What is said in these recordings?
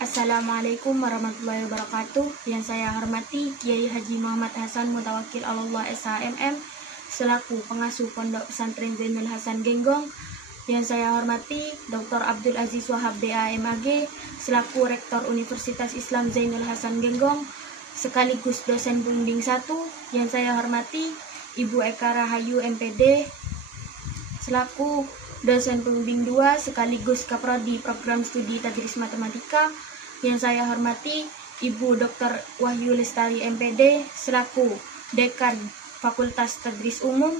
Assalamualaikum warahmatullahi wabarakatuh. Yang saya hormati Kiai Haji Muhammad Hasan Mutawakil Allah SHMM selaku pengasuh Pondok Pesantren Zainul Hasan Genggong. Yang saya hormati Dr. Abdul Aziz Wahab BAMAG selaku Rektor Universitas Islam Zainul Hasan Genggong sekaligus dosen pembimbing 1. Yang saya hormati Ibu Eka Rahayu MPD selaku dosen pembimbing 2 sekaligus Kaprodi Program Studi Tadris Matematika. Yang saya hormati Ibu Dr. Wahyu Lestari MPD selaku Dekan Fakultas Tadris Umum.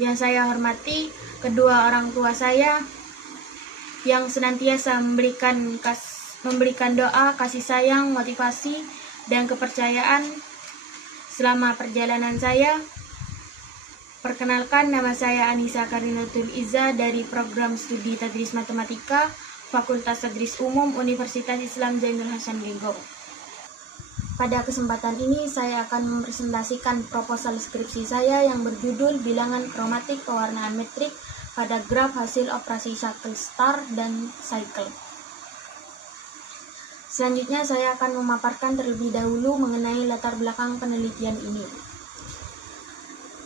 Yang saya hormati kedua orang tua saya yang senantiasa memberikan doa, kasih sayang, motivasi, dan kepercayaan selama perjalanan saya. Perkenalkan, nama saya Anissa Karinatul Iza dari Program Studi Tadris Matematika Fakultas Tadris Umum Universitas Islam Zainul Hasan Genggong. Pada kesempatan ini saya akan mempresentasikan proposal skripsi saya yang berjudul Bilangan Kromatik Pewarnaan Metrik pada Graf Hasil Operasi Shuttle Star dan Cycle. Selanjutnya saya akan memaparkan terlebih dahulu mengenai latar belakang penelitian ini.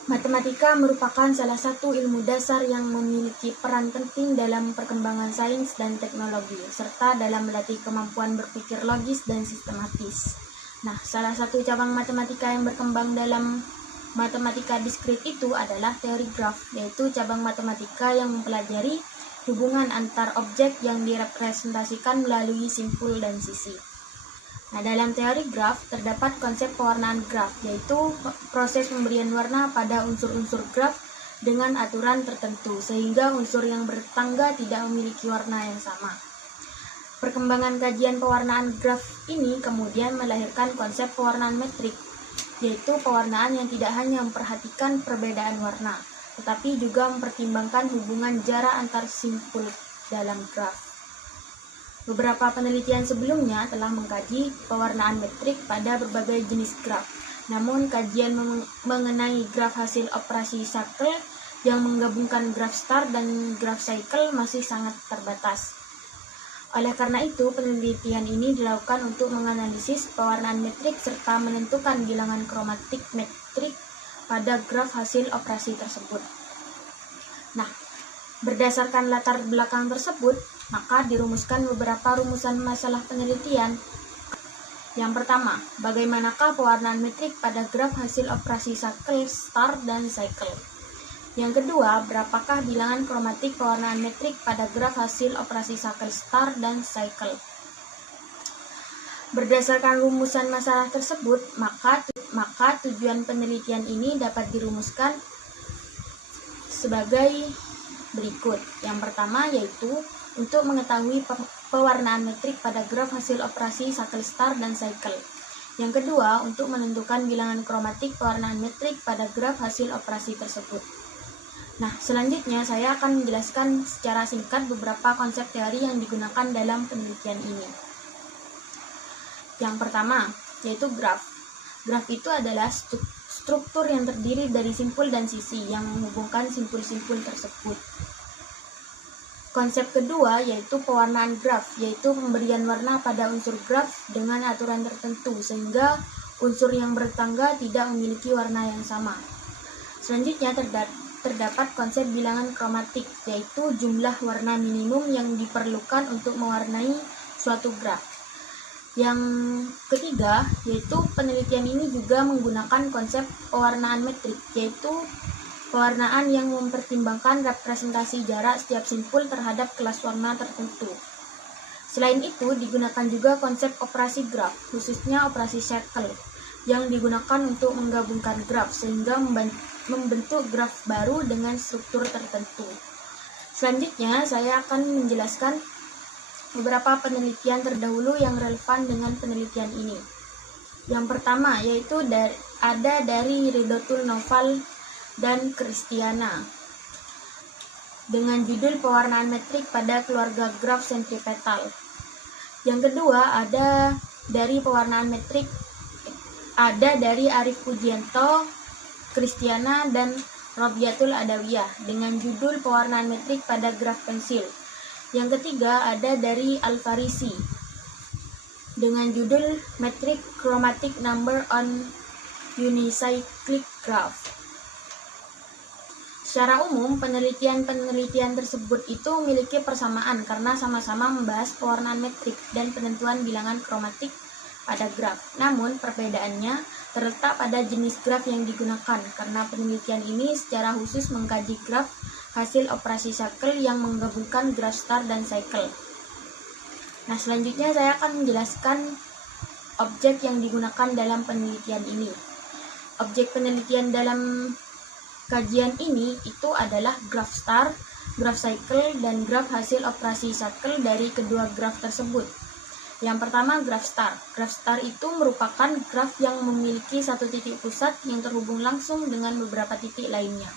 Matematika merupakan salah satu ilmu dasar yang memiliki peran penting dalam perkembangan sains dan teknologi, serta dalam melatih kemampuan berpikir logis dan sistematis. Nah, salah satu cabang matematika yang berkembang dalam matematika diskrit itu adalah teori graf, yaitu cabang matematika yang mempelajari hubungan antar objek yang direpresentasikan melalui simpul dan sisi. Nah, dalam teori graf terdapat konsep pewarnaan graf, yaitu proses pemberian warna pada unsur-unsur graf dengan aturan tertentu, sehingga unsur yang bertangga tidak memiliki warna yang sama. Perkembangan kajian pewarnaan graf ini kemudian melahirkan konsep pewarnaan metrik, yaitu pewarnaan yang tidak hanya memperhatikan perbedaan warna, tetapi juga mempertimbangkan hubungan jarak antar simpul dalam graf. Beberapa penelitian sebelumnya telah mengkaji pewarnaan metrik pada berbagai jenis graf. Namun, kajian mengenai graf hasil operasi shuttle yang menggabungkan graf star dan graf cycle masih sangat terbatas. Oleh karena itu, penelitian ini dilakukan untuk menganalisis pewarnaan metrik serta menentukan bilangan kromatik metrik pada graf hasil operasi tersebut. Nah, berdasarkan latar belakang tersebut, maka dirumuskan beberapa rumusan masalah penelitian. Yang pertama, bagaimanakah pewarnaan metrik pada graf hasil operasi shuttle, star, dan cycle? Yang kedua, berapakah bilangan kromatik pewarnaan metrik pada graf hasil operasi shuttle, star, dan cycle? Berdasarkan rumusan masalah tersebut, maka tujuan penelitian ini dapat dirumuskan sebagai berikut. Yang pertama yaitu untuk mengetahui pewarnaan metrik pada graf hasil operasi shuttle, star, dan cycle. Yang kedua, untuk menentukan bilangan kromatik pewarnaan metrik pada graf hasil operasi tersebut. Nah, selanjutnya saya akan menjelaskan secara singkat beberapa konsep teori yang digunakan dalam penelitian ini. Yang pertama, yaitu graf. Graf itu adalah struktur yang terdiri dari simpul dan sisi yang menghubungkan simpul-simpul tersebut. Konsep kedua yaitu pewarnaan graf, yaitu pemberian warna pada unsur graf dengan aturan tertentu sehingga unsur yang bertangga tidak memiliki warna yang sama. Selanjutnya terdapat konsep bilangan kromatik, yaitu jumlah warna minimum yang diperlukan untuk mewarnai suatu graf. Yang ketiga yaitu penelitian ini juga menggunakan konsep pewarnaan metrik, yaitu pewarnaan yang mempertimbangkan representasi jarak setiap simpul terhadap kelas warna tertentu. Selain itu, digunakan juga konsep operasi graf, khususnya operasi circle, yang digunakan untuk menggabungkan graf sehingga membentuk graf baru dengan struktur tertentu. Selanjutnya, saya akan menjelaskan beberapa penelitian terdahulu yang relevan dengan penelitian ini. Yang pertama yaitu dari Ridotul Noval dan Kristiana dengan judul pewarnaan metrik pada keluarga graf sentripetal. Yang kedua ada dari Arif Pujianto, Kristiana, dan Robiatul Adawiyah dengan judul pewarnaan metrik pada graf pensil. Yang ketiga ada dari Alfarisi dengan judul Metric Chromatic Number on Unicyclic Graph. Secara umum, penelitian-penelitian tersebut itu memiliki persamaan karena sama-sama membahas pewarnaan metrik dan penentuan bilangan kromatik pada graf. Namun, perbedaannya terletak pada jenis graf yang digunakan, karena penelitian ini secara khusus mengkaji graf hasil operasi cycle yang menggabungkan graf star dan cycle. Nah, selanjutnya saya akan menjelaskan objek yang digunakan dalam penelitian ini. Objek penelitian dalam kajian ini itu adalah graf star, graf cycle, dan graf hasil operasi cycle dari kedua graf tersebut. Yang pertama, graf star. Graf star itu merupakan graf yang memiliki satu titik pusat yang terhubung langsung dengan beberapa titik lainnya.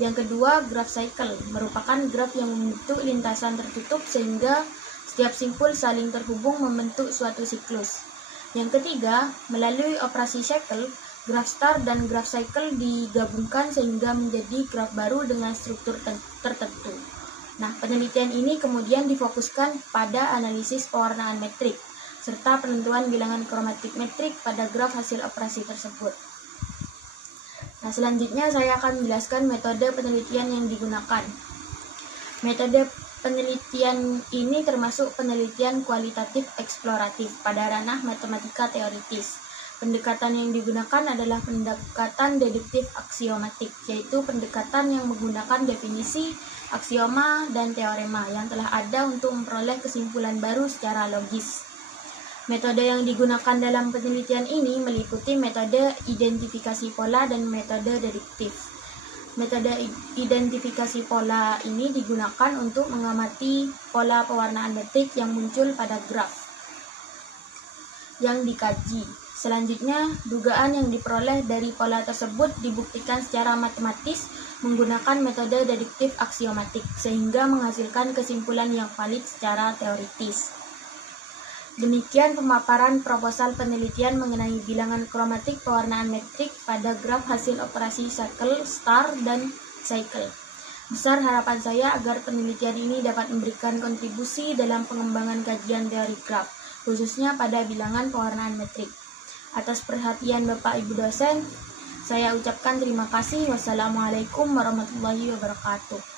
Yang kedua, graf cycle merupakan graf yang membentuk lintasan tertutup sehingga setiap simpul saling terhubung membentuk suatu siklus. Yang ketiga, melalui operasi cycle, graf star dan graf cycle digabungkan sehingga menjadi graf baru dengan struktur tertentu. Nah, penelitian ini kemudian difokuskan pada analisis pewarnaan metrik serta penentuan bilangan kromatik metrik pada graf hasil operasi tersebut. Nah, selanjutnya saya akan menjelaskan metode penelitian yang digunakan. Metode penelitian ini termasuk penelitian kualitatif eksploratif pada ranah matematika teoritis. Pendekatan yang digunakan adalah pendekatan deduktif aksiomatik, yaitu pendekatan yang menggunakan definisi, aksioma, dan teorema yang telah ada untuk memperoleh kesimpulan baru secara logis. Metode yang digunakan dalam penelitian ini meliputi metode identifikasi pola dan metode deduktif. Metode identifikasi pola ini digunakan untuk mengamati pola pewarnaan metrik yang muncul pada graf yang dikaji. Selanjutnya, dugaan yang diperoleh dari pola tersebut dibuktikan secara matematis menggunakan metode deduktif aksiomatik, sehingga menghasilkan kesimpulan yang valid secara teoritis. Demikian pemaparan proposal penelitian mengenai bilangan kromatik pewarnaan metrik pada graf hasil operasi cycle, star, dan cycle. Besar harapan saya agar penelitian ini dapat memberikan kontribusi dalam pengembangan kajian teori graf, khususnya pada bilangan pewarnaan metrik. Atas perhatian Bapak Ibu dosen, saya ucapkan terima kasih. Wassalamualaikum warahmatullahi wabarakatuh.